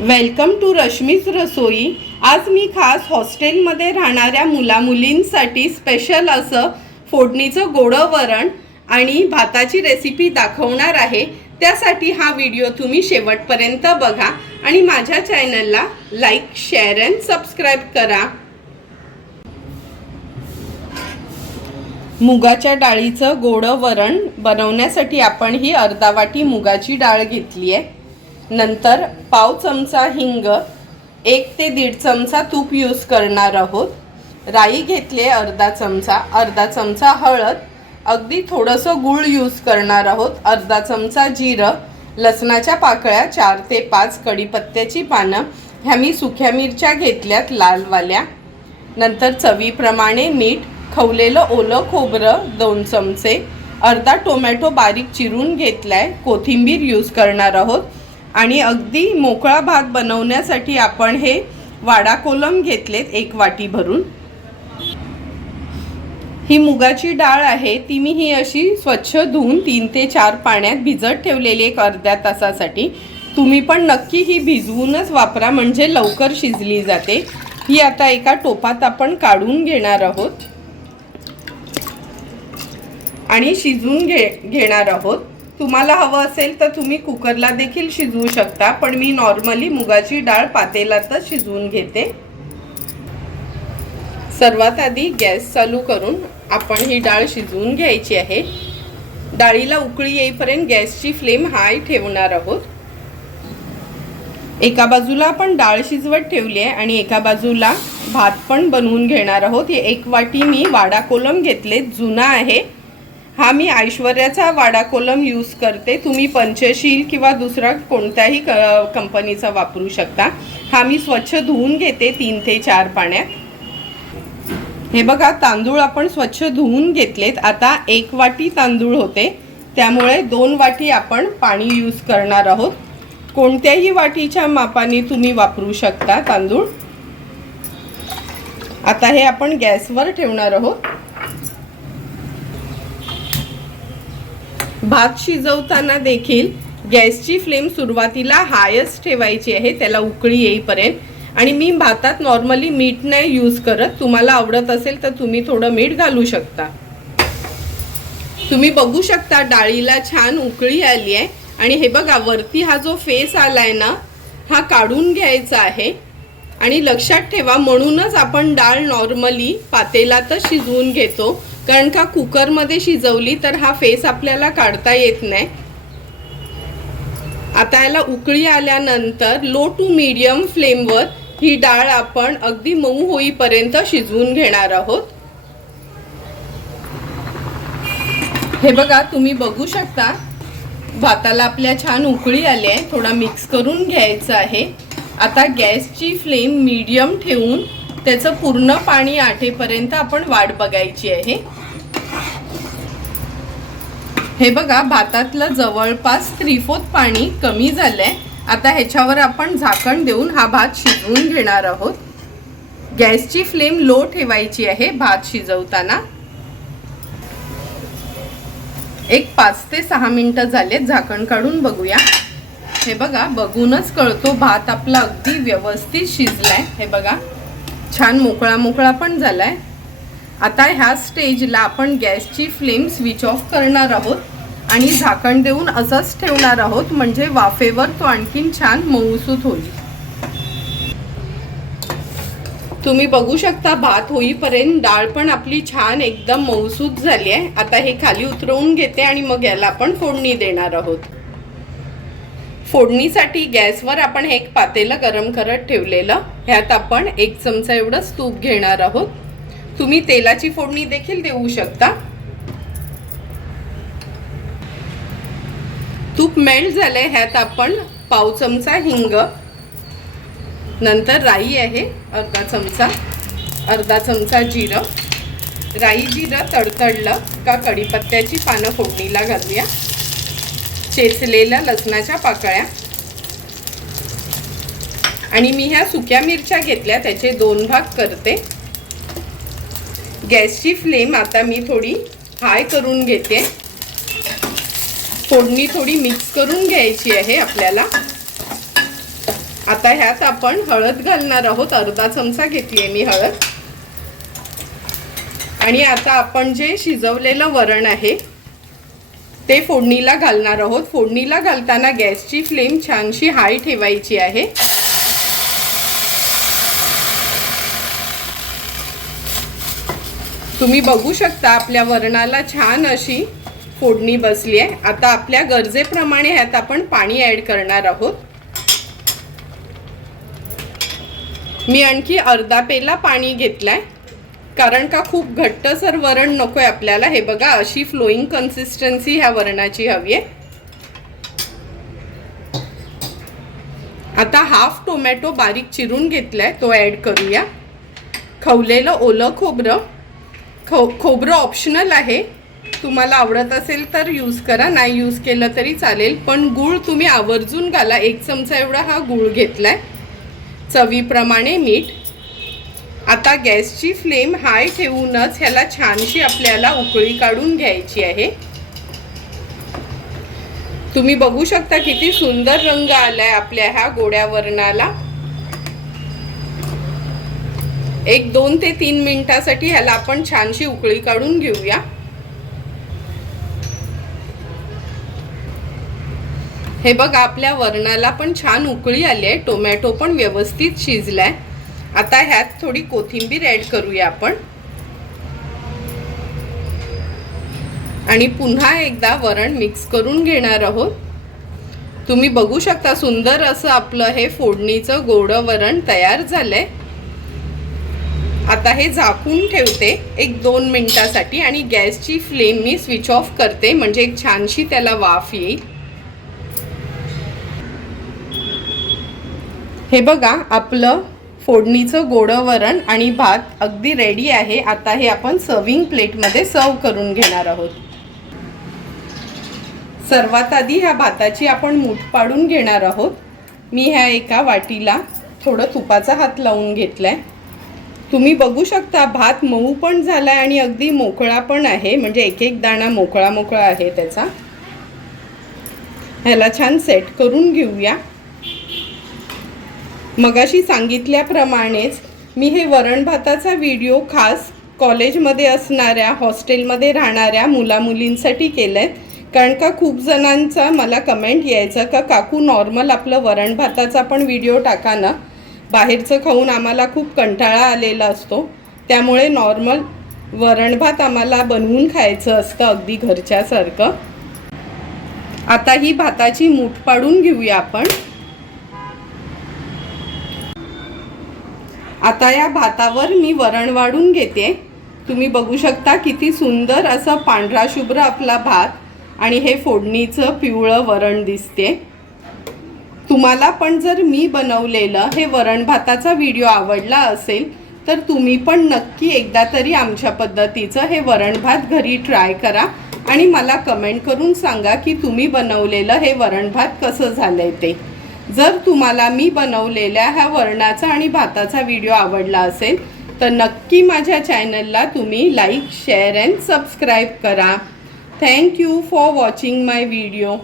Welcome to रश्मीच रसोई आज मी खास हॉस्टेलमध्ये राहणाऱ्या मुलामुलींसाठी स्पेशल असं फोडणीचं गोडं वरण आणि भाताची रेसिपी दाखवणार आहे. त्यासाठी हा व्हिडिओ तुम्ही शेवटपर्यंत बघा आणि माझ्या चॅनलला लाईक शेअर अँड सबस्क्राईब करा. मुगाच्या डाळीचं गोडं वरण बनवण्यासाठी आपण ही अर्धा वाटी मुगाची डाळ घेतली आहे नंतर पाव चमचा हिंग एक ते दीड चमचा तूप यूज करणार आहोत. राई घेतले अर्धा चमचा. अर्धा चमचा हळद. अगदी थोडंसं गूळ यूज करणार आहोत. अर्धा चमचा जिरं. लसणाच्या पाकळ्या चार ते पाच कढीपत्त्याची पानं. ह्या मी सुक्या मिरच्या घेतल्यात लालवाल्या. नंतर चवीप्रमाणे मीठ खवलेलं ओलं खोबरं दोन चमचे. अर्धा टोमॅटो बारीक चिरून घेतला आहे कोथिंबीर यूज करणार आहोत. आणि अगदी मोकळा भात बनवण्यासाठी आपण हे वाडा कोलम घेतलेत एक वाटी भरून. ही मुगाची डाळ आहे ती मी ही अशी स्वच्छ धुवून तीन ते चार पाण्यात भिजत ठेवलेली एक अर्ध्या तासासाठी. तुम्ही पण नक्की ही भिजवूनच वापरा म्हणजे लवकर शिजली जाते. ही आता एका टोपात आपण काढून घेणार आहोत. आणि शिजून घे घेणार आहोत. तुम्हाला हवं असेल तर तुम्ही कुकरला देखील शिजवू शकता पण मी नॉर्मली मुगाची डाळ पातेलातच शिजवून घेते. सर्वात आधी गॅस चालू करून आपण ही डाळ शिजवून घ्यायची आहे. डाळीला उकळी येईपर्यंत गॅसची फ्लेम हाय ठेवणार आहोत. एका बाजूला आपण डाळ शिजवत ठेवली आहे आणि एका बाजूला भात पण बनवून घेणार आहोत. हे एक वाटी मी वाडा कोलम घेतले जुना आहे. हा मी ऐश्वर्याचा वाडा कोलम यूज करते. तुम्ही पंचशील किंवा दुसरा कोणत्याही क कंपनीचा वापरू शकता. हा मी स्वच्छ धुवून घेते तीन ते चार पाण्यात. हे बघा तांदूळ आपण स्वच्छ धुवून घेतलेत. आता एक वाटी तांदूळ होते. त्यामुळे दोन वाटी आपण पाणी यूज करणार आहोत. कोणत्याही वाटीच्या मापाने तुम्ही वापरू शकता तांदूळ. आता हे आपण गॅसवर ठेवणार आहोत. भात शिजवताना देखील गॅसची फ्लेम सुरुवातीला हायच ठेवायची आहे त्याला उकळी येईपर्यंत. आणि मी भातात नॉर्मली मीठ नाही यूज करत. तुम्हाला आवडत असेल तर तुम्ही थोडं मीठ घालू शकता. तुम्ही बघू शकता डाळीला छान उकळी आली आहे. आणि हे बघा वरती हा जो फेस आलाय ना हा काढून घ्यायचा आहे. आणि लक्षात ठेवा म्हणूनच आपण डाळ नॉर्मली पातेलातच शिजवून घेतो. कारण का कुकरमध्ये शिजवली तर हा फेस आपल्याला काढता येत नाही. आता याला उकळी आल्यानंतर लो टू मीडियम फ्लेमवर ही डाळ आपण अगदी मऊ होईपर्यंत शिजवून घेणार आहोत. हे बघा तुम्ही बघू शकता भाताला आपल्या छान उकळी आली आहे. थोडा मिक्स करून घ्यायचं आहे. आता गॅसची फ्लेम मीडियम ठेवून त्याचं पूर्ण पाणी आठेपर्यंत आपण वाट बघायची आहे. हे बघा भातातलं जवळपास थ्री फोर्थ पाणी कमी झालं आहे आता ह्याच्यावर आपण झाकण देऊन हा भात शिजवून घेणार आहोत. गॅसची फ्लेम लो ठेवायची आहे भात शिजवताना. एक पाच ते सहा मिनटं झालेत झाकण काढून बघूया. हे बघा बघूनच कळतो भात आपला अगदी व्यवस्थित शिजलाय. हे बघा छान मोकळा मोकळा पण झालाय. आता ह्या स्टेजला आपण गॅसची फ्लेम स्विच ऑफ करणार आहोत. आणि झाकण देऊन असंच ठेवणार आहोत म्हणजे वाफेवर तो आणखीन छान मऊसूत होईल. तुम्ही बघू शकता भात होईपर्यंत डाळ पण आपली छान एकदम मऊसूत झाली आहे. आता हे खाली उतरवून घेते आणि मग याला आपण फोडणी देणार आहोत. फोडणीसाठी गॅसवर आपण हे एक पातेलं गरम करत ठेवलेलं. ह्यात आपण एक चमचा एवढंच तूप घेणार आहोत. तुम्ही तेलाची फोडणी देखील देऊ शकता. तूप मेल्ट झालंय ह्यात आपण पाव चमचा हिंग नंतर राई आहे अर्धा चमचा अर्धा चमचा जिरं. राई जिरं तडतडलं का कढीपत्त्याची पानं फोडणीला घालूया. चेचलेल्या लसणाच्या पाकळ्या. आणि मी ह्या सुक्या मिरच्या घेतल्या त्याचे दोन भाग करते. गॅसची फ्लेम आता मी थोडी हाय करून घेते. फोडणी थोडी मिक्स करून घ्यायची आहे आपल्याला. आता ह्यात आपण हळद घालणार आहोत. अर्धा चमचा घेतली आहे मी हळद. आणि आता आपण जे शिजवलेलं वरण आहे ते फोडणीला घालणार आहोत. फोडणीला घालताना गॅसची फ्लेम छानशी हाय ठेवायची आहे. तुम्ही बघू शकता आपल्या वरणाला छान अशी फोडणी बसली आहे. आता आपल्या गरजेप्रमाणे ह्यात आपण पाणी ॲड करणार आहोत. मी आणखी अर्धा पेला पाणी घेतलाय. कारण का खूप घट्टसर वरण नकोय आपल्याला. हे बघा अशी फ्लोईंग कन्सिस्टन्सी ह्या वरणाची हवी आहे. आता हाफ टोमॅटो बारीक चिरून घेतलाय तो ॲड करूया. खवलेलं ओलं खोबरं. खो खोबरं ऑप्शनल आहे. तुम्हाला आवडत असेल तर यूज करा. नाही यूज केलं तरी चालेल. पण गूळ तुम्ही आवर्जून घाला. एक चमचा एवढा हा गूळ आहे चवीप्रमाणे मीठ. आता गॅसची फ्लेम हाय ठेवूनच ह्याला छानशी आपल्याला उकळी काढून घ्यायची आहे. तुम्ही बघू शकता किती सुंदर रंग आलाय आपल्या ह्या गोड्या वरणाला. एक दोन ते तीन मिनिटासाठी ह्याला आपण छानशी उकळी काढून घेऊया. हे बघा आपल्या वरणाला पण छान उकळी आली आहे. टोमॅटो पण व्यवस्थित शिजलाय. आता ह्यात थोडी कोथिंबीर ऍड करूया आपण. आणि पुन्हा एकदा वरण मिक्स करून घेणार आहोत. तुम्ही बघू शकता सुंदर असं आपलं हे फोडणीचं गोडं वरण तयार झालंय. आता हे झाकून ठेवते एक दोन मिनटासाठी आणि गॅसची फ्लेम मी स्विच ऑफ करते म्हणजे एक छानशी त्याला वाफ येईल. हे बघा आपलं फोडणीचं गोडं वरण आणि भात अगदी रेडी आहे. आता हे आपण सर्विंग प्लेटमध्ये सर्व करून घेणार आहोत. सर्वात आधी ह्या भाताची आपण मूठ पाडून घेणार आहोत. मी ह्या एका वाटीला थोडं तुपाचा हात लावून घेतलाय. तुम्ही बघू शकता भात मऊ पण झालाय आणि अगदी मोकळा पण आहे. म्हणजे एक एक दाणा मोकळा मोकळा आहे त्याचा. ह्याला छान सेट करून घेऊया. मगाशी सांगितल्याप्रमाणेच मी हे वरण भाताचा व्हिडिओ खास कॉलेजमध्ये असणाऱ्या हॉस्टेलमध्ये राहणाऱ्या मुलामुलींसाठी केलं आहे कारण का खूप जणांचा मला कमेंट यायचं का काकू नॉर्मल आपलं वरण भाताचा पण व्हिडिओ टाका ना. बाहेरचं खाऊन आम्हाला खूप कंटाळा आलेला असतो. त्यामुळे नॉर्मल वरण भात आम्हाला बनवून खायचं असतं अगदी घरच्यासारखं. आता ही भाताची मूठ पाडून घेऊया आपण. आता या भातावर मी वरण वाढून घेते. तुम्ही बघू शकता किती सुंदर असं पांढरा शुभ्र आपला भात आणि हे फोडणीचं पिवळं वरण दिसते. तुम्हाला पण जर मी बनवलेलं हे वरण भाताचा व्हिडिओ आवडला असेल तर तुम्ही पण नक्की एकदा तरी आमच्या पद्धतीचं हे वरण भात घरी ट्राय करा आणि मला कमेंट करून सांगा की तुम्ही बनवलेलं हे वरण भात कसं आहे ते. जर तुम्हाला मी बनवलेल्या ह्या वरणाचा आणि भाताचा व्हिडिओ आवडला असेल तर नक्की माझ्या चॅनलला तुम्ही लाईक शेअर अँड सबस्क्राईब करा. Thank you for watching my video.